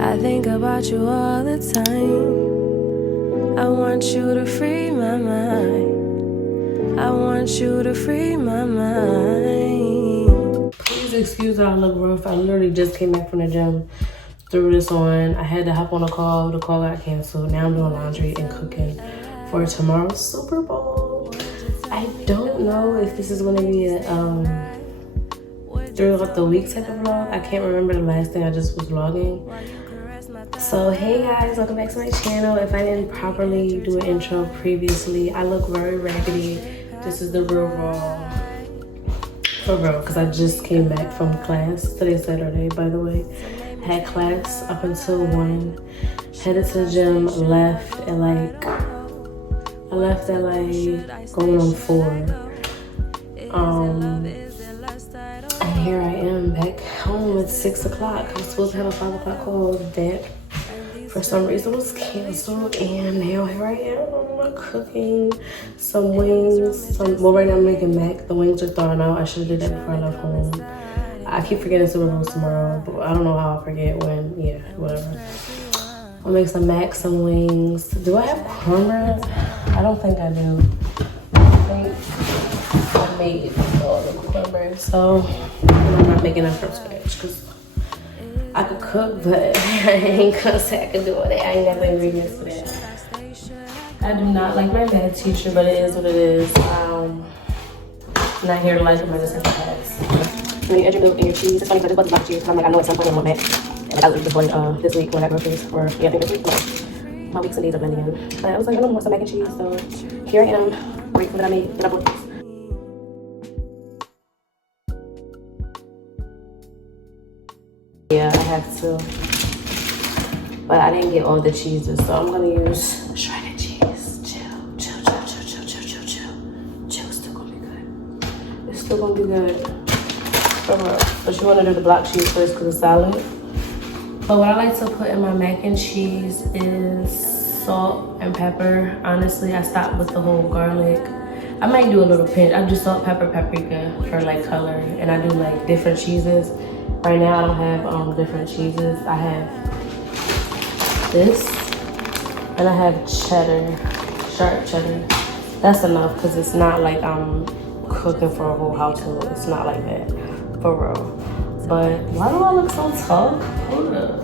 I think about you all the time. I want you to free my mind. I want you to free my mind. Please excuse that I look rough. I literally just came back from the gym, threw this on. I had to hop on a call. The call got canceled. Now I'm doing laundry and cooking for tomorrow's Super Bowl. I don't know if this is gonna be a throughout the week type of vlog. I can't remember the last thing I just was vlogging. So hey guys, welcome back to my channel. If I didn't properly do an intro previously, I look very raggedy. This is the real raw, for real, because I just came back from class. Today's Saturday, by the way. I had class up until 1. Headed to the gym, left at like going on 4. And here I am back home at 6 o'clock. I was supposed to have a 5 o'clock call that for some reason was canceled, and now here I am cooking some wings. Well, right now I'm making mac. The wings are thawing out. I should have did that before I left home. I keep forgetting Super Bowl tomorrow, but I don't know how I forget when. Yeah, whatever. I'll make some mac, some wings. Do I have cornbread? I don't think I do. I think I made all the cornbread, so I'm not making that from scratch because I could cook, but I ain't gonna say I could do all that. I ain't got the ingredients for that. I do not like my math teacher, but it is what it is. I'm not here to like him, I just have to pass. When you add your milk and your cheese, it's funny because I just bought the block cheese, because I'm like, I know at some point I want that. And I was this one this week when I got groceries, or yeah, I think this week, but my weeks and days are blending in. But I was like, I don't want some mac and cheese, so here I am, grateful that I made, that I bought this. Yeah, I have to, but I didn't get all the cheeses, so I'm gonna use shredded cheese. Chill. It's still gonna be good. It's still gonna be good. But you wanna do the block cheese first because it's solid. But what I like to put in my mac and cheese is salt and pepper. Honestly, I stopped with the whole garlic. I might do a little pinch. I do salt, pepper, paprika for like color, and I do like different cheeses. Right now I don't have different cheeses. I have this, and I have cheddar, sharp cheddar. That's enough because it's not like I'm cooking for a whole household. It's not like that, for real. But why do I look so tough? Hold up.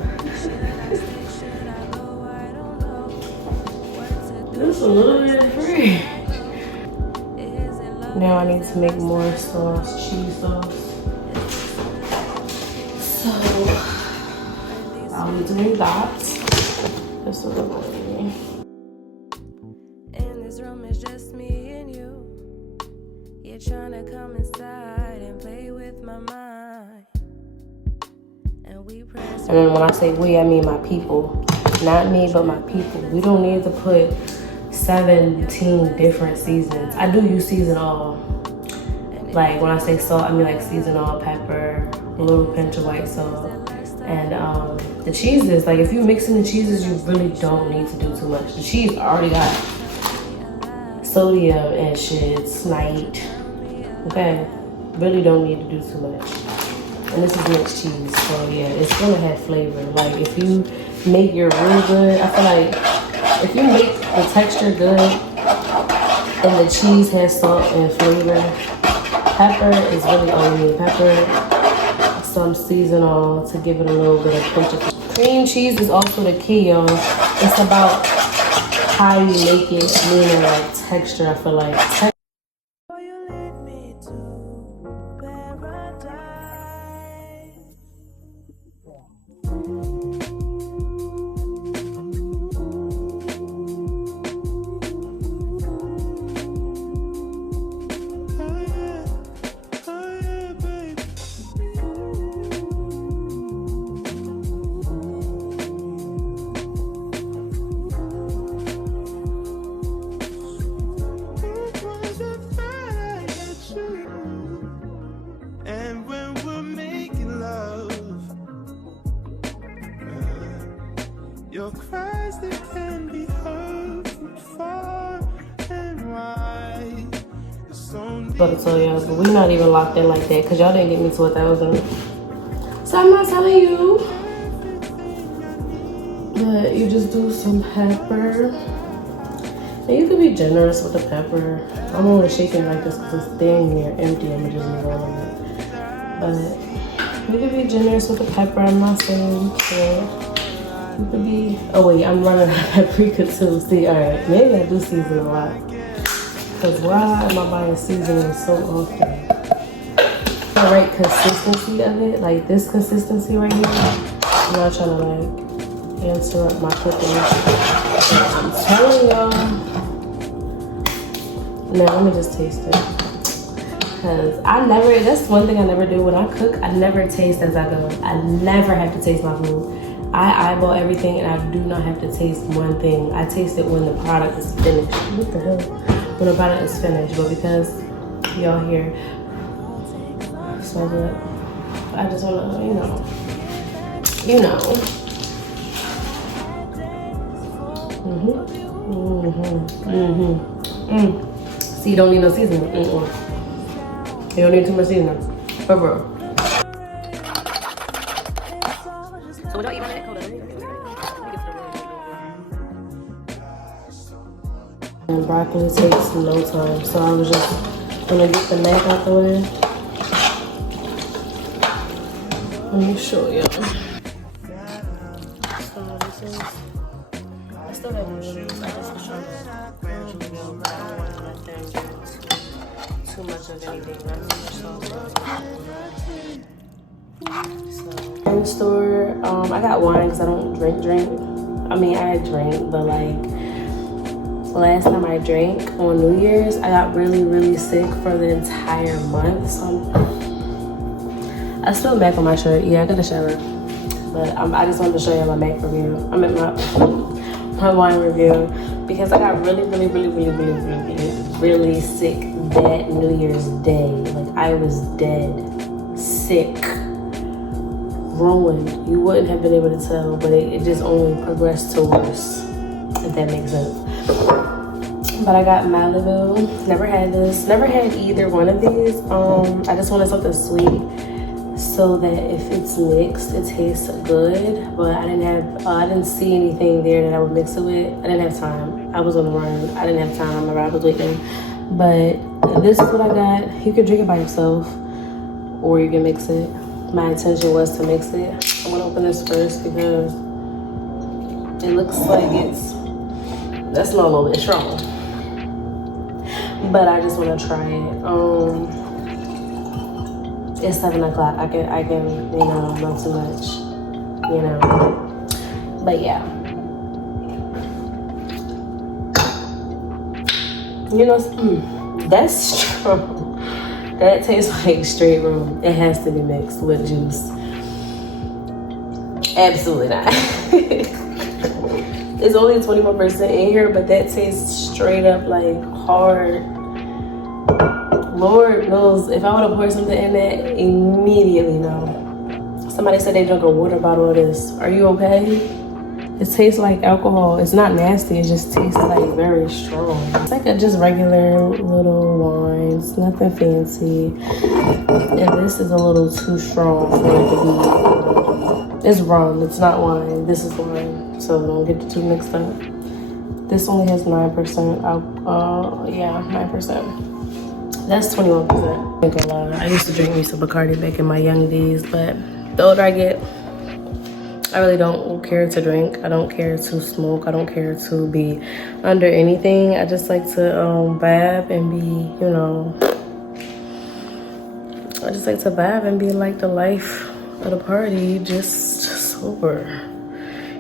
This is a little bit free. Now I need to make more sauce, cheese sauce. So I'll be doing that. This is what I'm doing. In this room it's just me and you. You're trying to come inside and play with my mind. And then when I say we, I mean my people. Not me, but my people. We don't need to put 17 different seasons. I do use season all. Like when I say salt, I mean like season all, pepper, a little pinch of white salt. And the cheeses, like if you're mixing the cheeses, you really don't need to do too much. The cheese already got sodium and shit, it's night. Okay, really don't need to do too much. And this is mixed cheese, so yeah, it's gonna have flavor. Like if you make your real good, I feel like if you make the texture good and the cheese has salt and flavor, pepper is really all you need. Pepper, some seasonal to give it a little bit of pinch of. Cream cheese is also the key, y'all. It's about how you make it, meaning like texture, I feel like. Your cries that can be heard from far and wide. About to tell y'all, but we're not even locked in like that because y'all didn't get me to 1,000. So I'm not telling you. But you just do some pepper. And you could be generous with the pepper. I'm only shaking like this because it's dang near empty. I'm gonna just use all of it. But you could be generous with the pepper. I'm not saying you can't. You could be. Oh wait, I'm running out of paprika too. See, alright, maybe I do season a lot. Cause why am I buying seasoning so often? The right consistency of it, like this consistency right here. I'm not trying to like interrupt my cooking. I'm telling y'all. Now let me just taste it. Cause that's one thing I never do when I cook. I never taste as I go. I never have to taste my food. I eyeball everything and I do not have to taste one thing. I taste it when the product is finished. What the hell? When the product is finished. But because y'all here, so good. I just wanna, you know. See, you don't need no seasoning. You don't need too much seasoning. For real. So what do I eat my neck? Hold on. And broccoli takes no time. So I was just gonna get the neck out the way. Let me show you. So this is, I still have noodles. I just was trying to gradually go, but I don't want to let them do too much of anything. Not too much sauce. So in the store, I got wine because I don't drink. I mean, I drink, but like last time I drank on New Year's, I got really, really sick for the entire month. So I still back on my shirt. Yeah, I got a shower. But I just wanted to show you my Mac review. I meant my wine review. Because I got really, really, really, really, really, really, really sick that New Year's Day. Like I was dead. Sick. Ruined. You wouldn't have been able to tell, but it just only progressed to worse. If that makes sense. But I got Malibu. Never had this. Never had either one of these. I just wanted something sweet. So that if it's mixed, it tastes good. But I didn't see anything there that I would mix it with. I didn't have time. I was on the run. I didn't have time. I was waiting. But this is what I got. You can drink it by yourself, or you can mix it. My intention was to mix it. I'm gonna open this first because it looks like that smells a little bit strong. But I just want to try it. It's 7 o'clock. I can, not too much, But yeah. That's strong. That tastes like straight rum. It has to be mixed with juice. Absolutely not. It's only 21% in here, but that tastes straight up like hard. Lord knows if I would have poured something in that, immediately no. Somebody said they drank a water bottle of this. Are you okay? It tastes like alcohol. It's not nasty, it just tastes like very strong. It's like a just regular little wine. It's nothing fancy. And this is a little too strong for it to be. It's rum, it's not wine. This is wine. So don't get the two mixed up. This only has 9% alcohol. Yeah, 9%. That's 21%. I ain't gonna lie. I used to drink me some Bacardi back in my young days, but the older I get, I really don't care to drink. I don't care to smoke. I don't care to be under anything. I just like to vibe and be, I just like to vibe and be like the life of the party, just sober.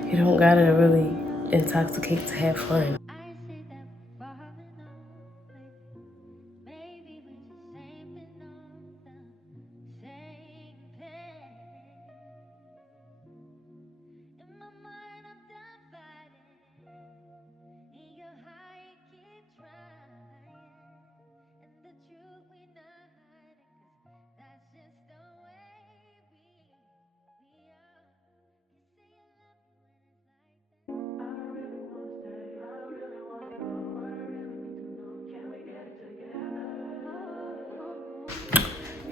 You don't gotta really intoxicate to have fun.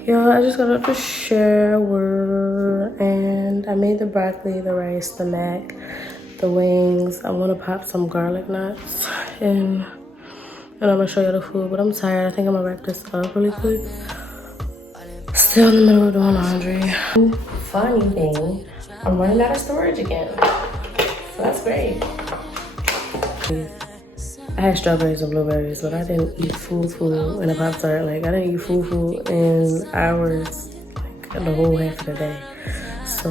Y'all, I just got out the shower and I made the broccoli, the rice, the mac. the wings. I want to pop some garlic knots and I'm gonna show you the food, but I'm tired. I think I'm gonna wrap this up really quick. Still in the middle of doing laundry. Funny thing, I'm running out of storage again. So that's great. I had strawberries and blueberries, but I didn't eat full in a Pop-Tart. Like, I didn't eat full in hours, like, the whole half of the day. So,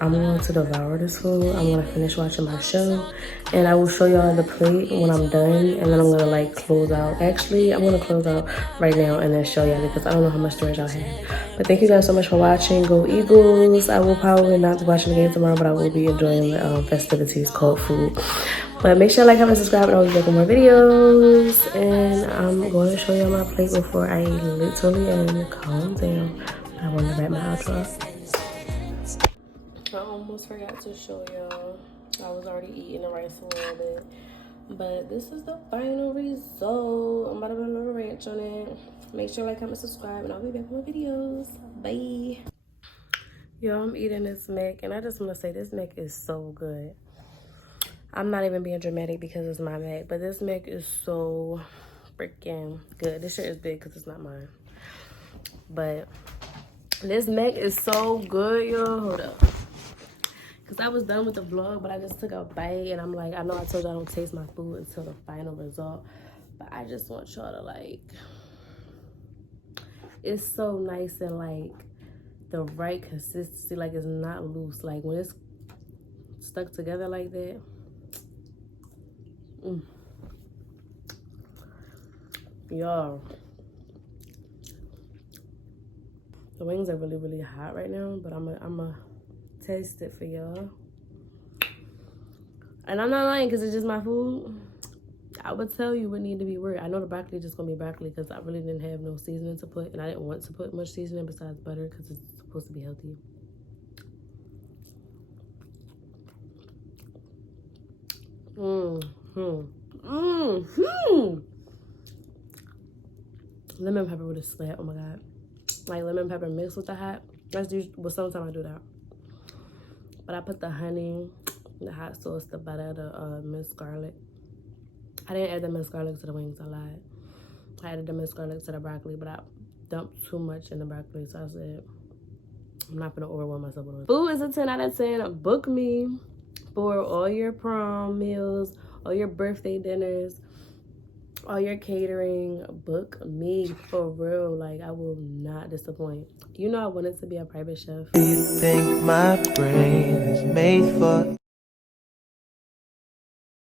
I'm going to devour this food. I'm going to finish watching my show. And I will show y'all the plate when I'm done. And then I'm going to, like, close out. Actually, I'm going to close out right now and then show y'all because I don't know how much storage I have. But thank you guys so much for watching. Go Eagles. I will probably not be watching the game tomorrow, but I will be enjoying the festivities called food. But make sure to like, comment, subscribe, and I'll be back with more videos. And I'm going to show y'all my plate before I literally calm down. I want to wrap my outro. I almost forgot to show y'all. I was already eating the rice a little bit. But this is the final result. I'm about to put a little ranch on it. Make sure to like, comment, subscribe, and I'll be back with more videos. Bye. Yo, I'm eating this mac, and I just want to say this mac is so good. I'm not even being dramatic because it's my mac, but this mac is so freaking good. This shit is big because it's not mine. But this mac is so good, yo. Hold up. Because I was done with the vlog, but I just took a bite, and I'm like, I know I told you I don't taste my food until the final result, but I just want y'all to, like, it's so nice and, like, the right consistency. Like, it's not loose. Like, when it's stuck together like that, y'all, the wings are really, really hot right now, but I'm a taste it for y'all. And I'm not lying because it's just my food. I would tell you what need to be worked. I know the broccoli just gonna be broccoli because I really didn't have no seasoning to put, and I didn't want to put much seasoning besides butter because it's supposed to be healthy. Lemon pepper with a slap. Oh my god. Like lemon pepper mixed with the hot. That's usually, well, sometimes I do that. But I put the honey, the hot sauce, the butter, the minced garlic. I didn't add the minced garlic to the wings, I lied. I added the minced garlic to the broccoli, but I dumped too much in the broccoli, so I said, I'm not gonna overwhelm myself with it. Food is a 10 out of 10. Book me for all your prom meals, all your birthday dinners, all your catering. Book me for real. Like, I will not disappoint. You know I wanted to be a private chef. Do you think my brain is made for